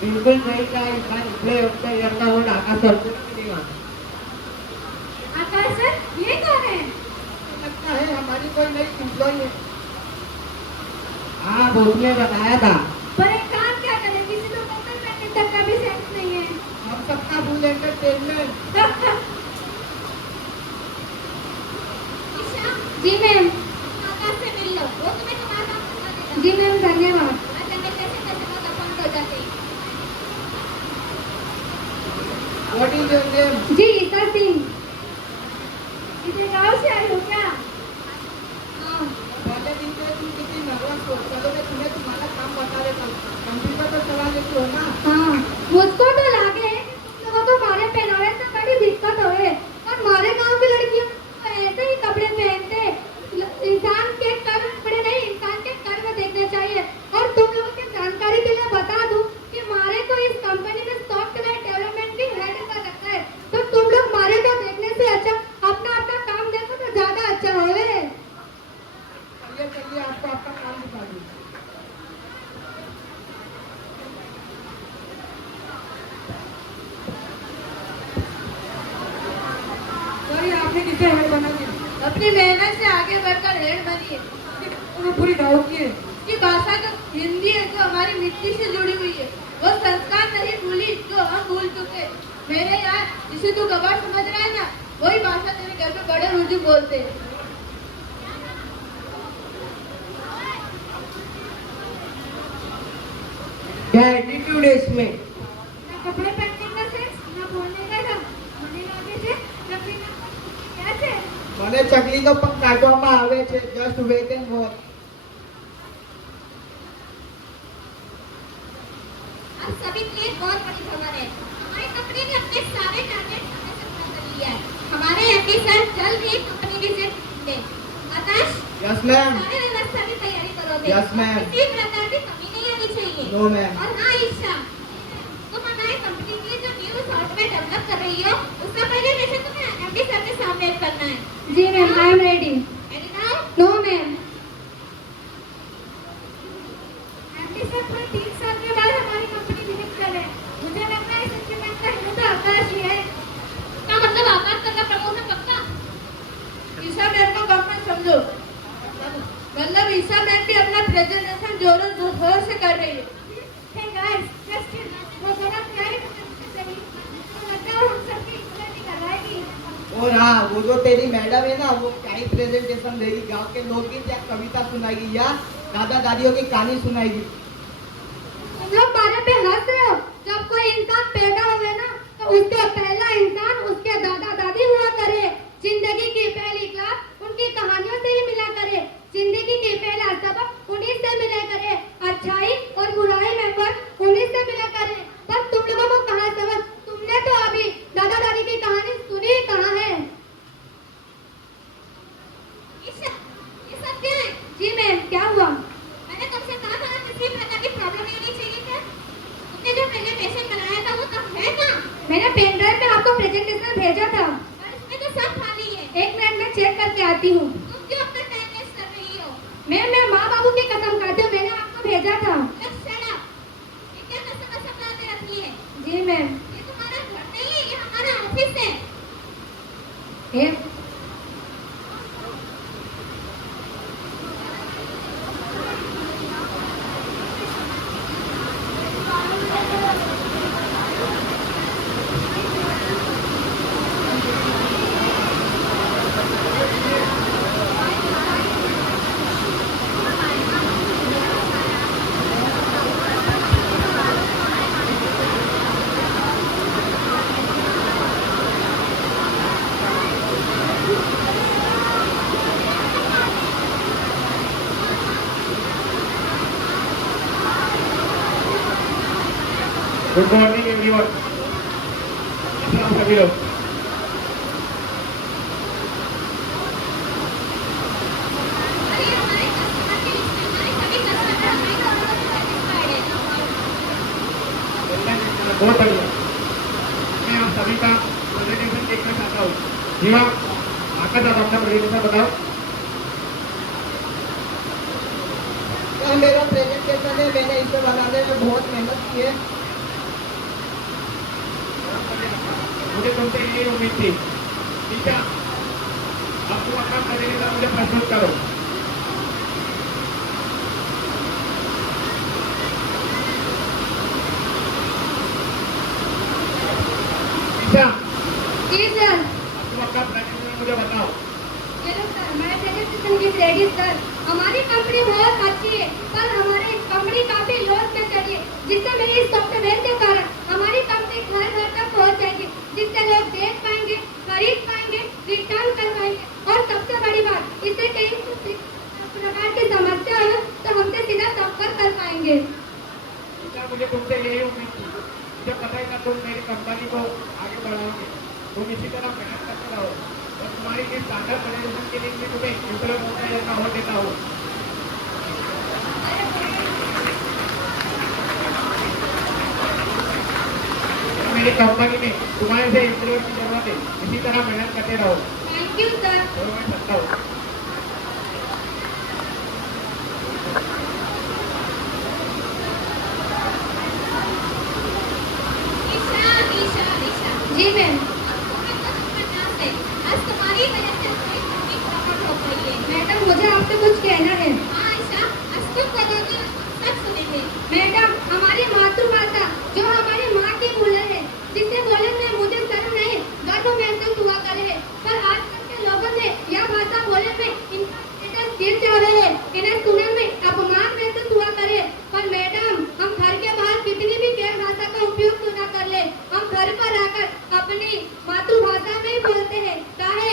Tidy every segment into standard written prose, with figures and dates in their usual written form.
बिल्कुल सही कहा इंसान इसलिए उसका यंगा वो ढाका सरकू नहीं माना। आकाश सर, ये कौन है? लगता है हमारी कोई नई एम्प्लॉई है। हाँ बॉस ने बताया था। पर एक काम क्या करें, किसी को बोतल पहनने तक का भी सेंस नहीं है। हम सबका फुल एंटरटेनमेंट। ईशा, जी मैम। आकाश से मिल लो, वो तुम्हें तुम्हारा काम करवा देगा। जी मैम, धन्यवाद। अच्छा, मैं कैसे बहुत अपॉइंट हो जाते हैं। What is your name? जी, ईशा सिंह। इसे गाँव से आई हो क्या? हाँ। पहले दिन से तुम कितनी नर्वस हो। चलो मैं तुम्हें तुम्हारा काम बता देता हूँ। कंप्यूटर पर चला लेती हो ना? हाँ, मुझको तो लगे तुम लोगों को मारे पहनावे से बड़ी दिक्कत होए, और हमारे गांव की लड़कियों तो ऐसे ही कपड़े पहनते। इंसान के कर्म कपड़े नहीं, इंसान के कर्म देखने चाहिए। और तुम लोगों की जानकारी के लिए बता दूं कि हमारे को इस कंपनी में सॉफ्टवेयर डेवलपमेंट की हेड कर रखा है। तो तुम लोग हमारे को देखने से अच्छा अपना अपना काम देखो तो ज्यादा अच्छा होवे। चलिए चलिए आपको आपका काम दिखा दूँ। सॉरी आपने किसे हेड बना दिया? अपनी मेहनत से आगे बढ़कर हेड बनी है। तुम्हें पूरी डाउट की है। की भाषा तो हिंदी है, जो हमारी मिट्टी से जुड़ी हुई है। वो संस्कार नहीं भूली जो हम भूल चुके। मेरे यार, जिसे तू गवार समझ रहा है ना, वही भाषा तेरे घर पे बड़े रुझु बोलते हैं। क्या एटीट्यूड है इसमें? ना कपड़े पहनने का सेंस, ना बोलने का ढंग, મને લાગે છે નકલીના क्या છે? મને ચકલી તો પણ કાઢવામાં આવે છે. Just wait and watch. आप सभी के लिए बहुत बड़ी खबर है। हमारी कंपनी ने अपने सारे टारगेट समय से पूरा कर लिया है। हमारे एमडी सर जल्द ही कंपनी विजिट देंगे। Akash, yes ma'am. सारे व्यवस्था की तैयारी करोगे? Yes ma'am. किसी प्रकार की कमी नहीं आनी चाहिए। No ma'am. और हाँ ईशा, तुम हमारी कंपनी के लिए जो न्यू सॉफ्टवेयर डेवलप कर रही हो, उसका प्रेजेंटेशन तुम्हें एमडी सर के सामने करना है। जी ma'am, I am ready. Ready now? No ma'am. MD sir पर 3 साल के बाद हमारी कंपनी विजिट कर रहे हैं। मुझे लगता है इस इंक्रीमेंट का हेतु तो आकाश ही है। क्या मतलब आकाश सर का प्रमोशन पक्का? ईशा मैम को कम मत समझो। मतलब ईशा मैम भी अपना प्रेजेंटेशन जोरों शोर से कर रही है। हे गाइस, जस्ट वो जरा प्यारी सही तो लगता है हम सबकी इज्जत करवाएगी। और हाँ, वो जो तेरी मैडम है ना, वो क्या ही प्रेजेंटेशन देगी. गांव के लोकगीत या कविता सुनाएगी या दादा दादियों की कहानी सुनाएगी. तुम लोग बारे पे हंस रहे हो। जब कोई इंसान पैदा हुए ना, तो उसका पहला इंसान उसके दादा दादी हुआ करे। जिंदगी की पहली क्लास उनकी कहानियों से ही मिला करे। जिंदगी की पहला सबक उन्हीं से मिला करे। अच्छाई और बुराई में फर्क उन्हीं से मिला करे। पर तुम लोगों को कहाँ समझ, तुमने तो अभी दादा दादी की कहानी सुनी ही कहाँ है। ये सब क्या है? जी मैम, क्या हुआ? मैंने तुमसे कहा था ना, किसी प्रकार की प्रॉब्लम नहीं होनी चाहिए क्या? तुमने जो प्रेजेंटेशन बनाया था वो कब है कहाँ? मैंने पेन ड्राइव में आपको प्रेजेंटेशन भेजा था। पर इसमें तो सब खाली है। एक मिनट में चेक करके आती हूँ। तुम क्यों अपना टाइम वेस्ट कर रही हो? मैं माँ बाबू की कसम खाती हूँ, मैंने आपको भेजा था। Just shut up. ये क्या कसम लाते रखी है? जी मैम। ये तुम्हारा घर नहीं है, ये हमारा ऑफिस है। Good morning everyone. सभी लोग बहुत बढ़िया. मैं आप सभी का प्रेजेंटेशन देखना चाहता हूँ. जी हाँ, आकाश आप अपना प्रेजेंटेशन बताओ. यह मेरा प्रेजेंटेशन है. मैंने इसे बनाने में बहुत मेहनत की है. मुझे तुमसे यही उम्मीद थी। ईशा, अब तुम अपना प्रतिनिधित्व मुझे प्रस्तुत करो। ईशा, जी सर। अब तुम अपना प्रतिनिधित्व मुझे बताओ। चलो सर, मैं प्रेजेंटेशन इज रेडी सर। हमारी कंपनी बहुत अच्छी है, पर हमारी कंपनी काफी लॉस में चली है, जिससे मेरे इस सॉफ्टवेयर के कारण हमारी कंपनी घर घर तक पहुंच जाएगी, जिससे लोग देख पाएंगे, खरीद पाएंगे, रिटर्न कर पाएंगे, और सबसे बड़ी बात, इससे कई प्रकार की समस्या हो तो हमसे सीधा संपर्क कर पाएंगे। ईशा, मुझे तुमसे यही उम्मीद थी। मुझे पता ही था तुम मेरी कंपनी को आगे बढ़ाओगे। तुम इसी तरह मेहनत करते रहो, और तुम्हारी इस शानदार प्रदर्शन के लिए मैं तुम्हें दूसरा मौका जैसा और देता हूँ। मेरी कंपनी में तुम्हारे से एम्प्लॉय की जरूरत है। इसी तरह मेहनत करते रहो। Thank you sir. और मैं सकता हूँ। ईशा, ईशा, ईशा। जी मैम। आज तुम्हारी वजह से हमारी कंपनी प्रमोट हो गई है। मैडम, मुझे आपसे कुछ कहना है। हाँ ईशा, आज तुम बोलोगी सब सुनेंगे। मैडम, हमारी मातृभाषा जो हमारी माँ की मूल्य है, जिसे बोलने में मुझे शर्म नहीं, गर्व महसूस हुआ करे है, पर आजकल के लोगों ने यह भाषा बोलने में इनका स्टेटस गिर जा रहे हैं, इन्हें सुनने में अपमान महसूस हुआ करे। पर मैडम, हम घर के बाहर कितनी भी गैर भाषा का उपयोग क्यों ना कर ले, हम घर पर आकर अपनी मातृभाषा में ही बोलते हैं। काहे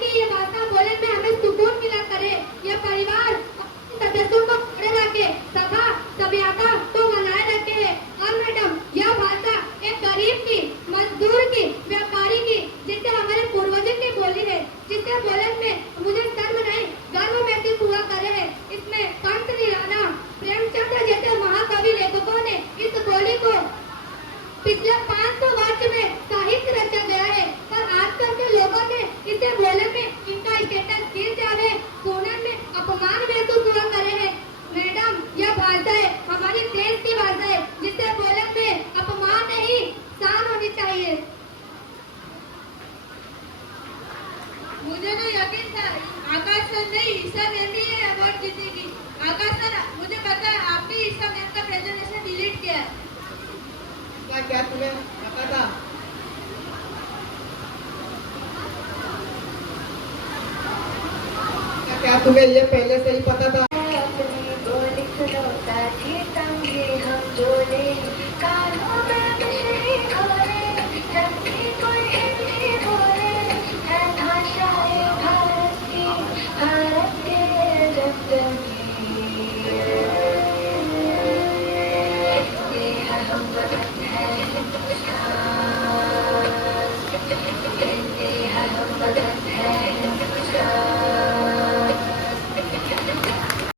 कि ये भाषा बोलने में हमें सुकून मिला करे। ये परिवार अपने सदस्यों को खड़े रखे, सभा सभ्यता को बनाए रखे है। और मैडम, यह भाषा एक गरीब की, मजदूर की, व्यापारी की, जिसे हमारे पूर्वजों की बोली है, जिसे बोलने में मुझे शर्म नहीं, गर्व महसूस हुआ करे है। इसमें पंत निराला, प्रेमचंद्र जैसे महाकवि लेखकों ने इस बोली को पिछले 500 वर्ष में साहित्य रचा गया है, पर आजकल के लोगों ने इसे बोलने में इनका स्टेटस गिर जा रहे, सुनने में अपमान महसूस हुआ करे है। मैडम, यह भाषा है हमारी देश की भाषा है, जिसे बोलने में अपमान नहीं, शान होनी चाहिए। मुझे तो यकीन था आकाश सर ने ईशा मैम ही ये अवार्ड जीतेगी। आकाश सर, मुझे पता है आपने ईशा मैम का प्रेजेंटेशन डिलीट किया है। क्या तुम्हें पता था? क्या तुम्हें ये पहले से ही पता था?